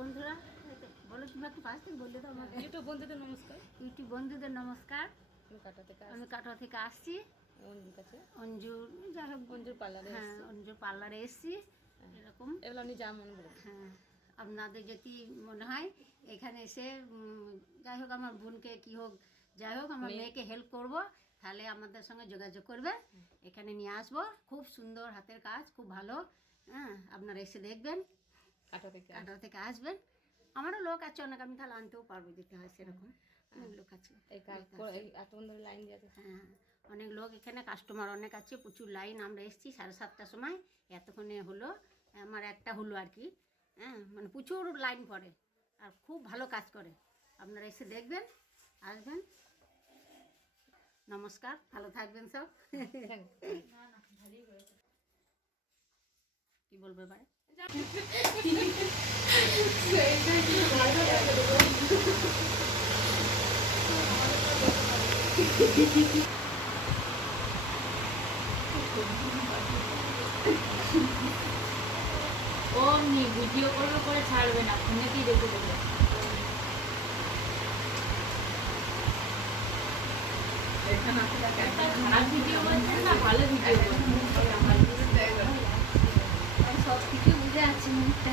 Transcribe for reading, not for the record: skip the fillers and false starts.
বন্ধুরা, বলো তুমি একটু পাশ থেকে বললে তো আমাকে। ইউটিউব বন্ধুদের নমস্কার। ইউটিউব বন্ধুদের নমস্কার। আমি কাটোয়া থেকে আসছি। অঞ্জুর, যাই হোক অঞ্জুর পার্লারে। হ্যাঁ, অঞ্জুর পার্লারে এসছি। এরকম এগুলো আমি যা মনে বলি। হ্যাঁ, আপনাদের যদি মনে হয় এখানে এসে যাই হোক আমার বোনকে কি হোক যাই হোক আমার মেয়েকে হেল্প করব, তাহলে আমাদের সঙ্গে যোগাযোগ করবে। এখানে নিয়ে আসবো, খুব সুন্দর হাতের কাজ, খুব ভালো। হ্যাঁ, আপনারা এসে দেখবেন। কাটোয়া থেকে আসবেন। আমারও লোক আছে অনেক, আমি তাহলে আনতেও পারবো, দিতে হয় সেরকম অনেক লোক আছে। হ্যাঁ, অনেক লোক এখানে, কাস্টমার অনেক আছে, প্রচুর লাইন। আমরা এসেছি 7:30টার সময়, এতক্ষণে হলো, আমার একটা হলো আর কি। হ্যাঁ, মানে প্রচুর লাইন পড়ে আর খুব ভালো কাজ করে। আপনারা এসে দেখবেন, আসবেন। নমস্কার, ভালো থাকবেন সব। কি বলবে এবারে? অমনি ভিডিও করবে, করে ছাড়বে না, ফোনেতেই দেখে দেবে। খারাপ ভিডিও করছেন না ভালো ভিডিও করছেন, সব কিছু বুঝে আছি মুখটা।